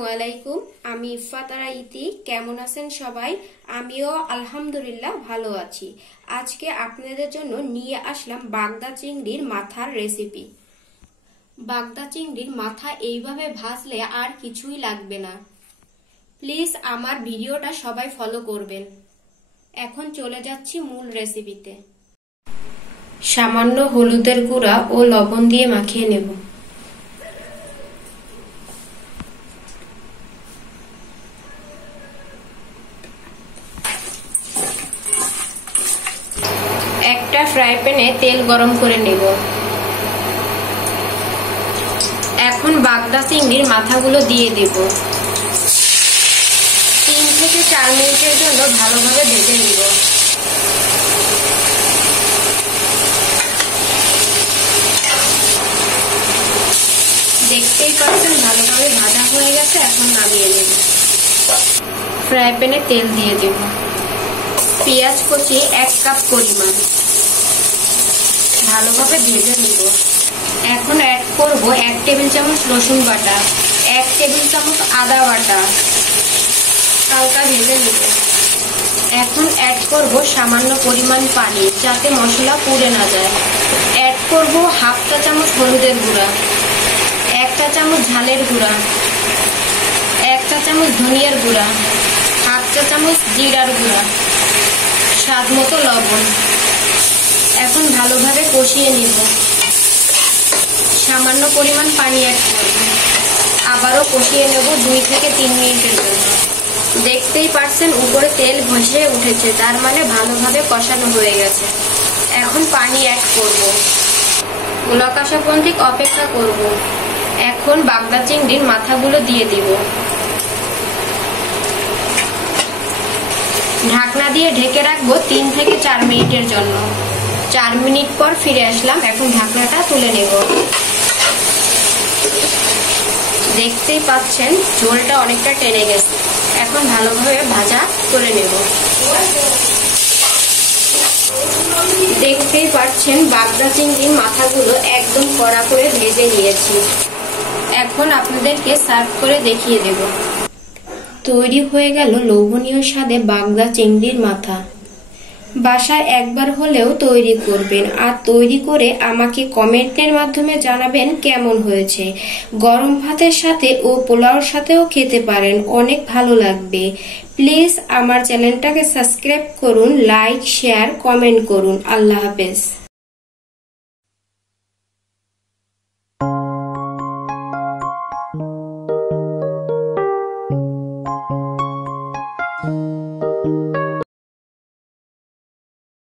আসসালামু আলাইকুম। আমি ইফাতারা ইতি। কেমন আছেন সবাই? আমিও আলহামদুলিল্লাহ ভালো আছি। আজকে আপনাদের জন্য নিয়ে আসলাম বাগদা চিংড়ির মাথার রেসিপি। বাগদা চিংড়ির মাথা এইভাবে ভাজলে আর কিছুই লাগবে না। প্লিজ আমার ভিডিওটা সবাই ফলো করবেন। এখন চলে যাচ্ছি মূল রেসিপিতে। সামান্য হলুদের গুঁড়া ও লবণ দিয়ে মাখিয়ে নেব। একটা ফ্রাই প্যানে তেল গরম করে নেব। এখন বাগদা চিংড়ির মাথাগুলো দিয়ে দেব। 3 থেকে 4 মিনিটের জন্য ভালোভাবে ভেজে নেব। দেখতেই পাচ্ছেন ভালোভাবে ভাজা হয়ে গেছে। এখন নামিয়ে নেব। ফ্রাই প্যানে তেল দিয়ে দেব। পেঁয়াজ কুচি 1 কাপ পরিমাণ ভালোভাবে ভেজে নিব। এখন অ্যাড করব 1 টেবিল চামচ রসুন বাটা, 1 টেবিল চামচ আদা বাটা, হালকা ভেজে নিব। এখন অ্যাড করব সামান্য পরিমাণ পানি, যাতে মশলা পুড়ে না যায়। অ্যাড করব হাফ চা চামচ হলুদের গুঁড়া, 1 চা চামচ ঝালের গুঁড়া, 1 চা চামচ ধনিয়ার গুঁড়া, হাফ চা চামচ জিরার গুঁড়া, স্বাদ মতো লবণ। এখন ভালোভাবে কষিয়ে নিব। সামান্য পরিমাণ পানি অ্যাড করব। আবারও কষিয়ে নেব 2 থেকে 3 মিনিটের জন্য। দেখতেই পাচ্ছেন উপরে তেল ভেসে উঠেছে, তার মানে ভালোভাবে কষানো হয়ে গেছে। এখন পানি অ্যাড করব। উলাক আসা পর্যন্ত অপেক্ষা করব। এখন বাগদা চিংড়ির মাথাগুলো দিয়ে দিব। ঢাকনা দিয়ে ঢেকে রাখবো 3 থেকে 4 মিনিটের জন্য। 4 মিনিট পর ফিরে আসলাম। এখন ঢাকনাটা তুলে নেব। দেখতেই পাচ্ছেন ঝোলটা অনেকটা টেনে গেছে। এখন ভালোভাবে ভাজা করে নেব। দেখতেই পাচ্ছেন বাগদা চিংড়ির মাথাগুলো একদম কড়া করে ভেজে নিয়েছি। এখন আপনাদেরকে সার্ভ করে দেখিয়ে দেব। তৈরি হয়ে গেল লোভনীয় স্বাদে বাগদা চিংড়ির মাথা। বাসায় একবার হলেও তৈরি করবেন, আর তৈরি করে আমাকে কমেন্টের মাধ্যমে জানাবেন কেমন হয়েছে। গরম ভাতের সাথে ও পোলাওর সাথেও খেতে পারেন, অনেক ভালো লাগবে। প্লিজ আমার চ্যানেলটাকে সাবস্ক্রাইব করুন, লাইক, শেয়ার, কমেন্ট করুন। আল্লাহ হাফেজ।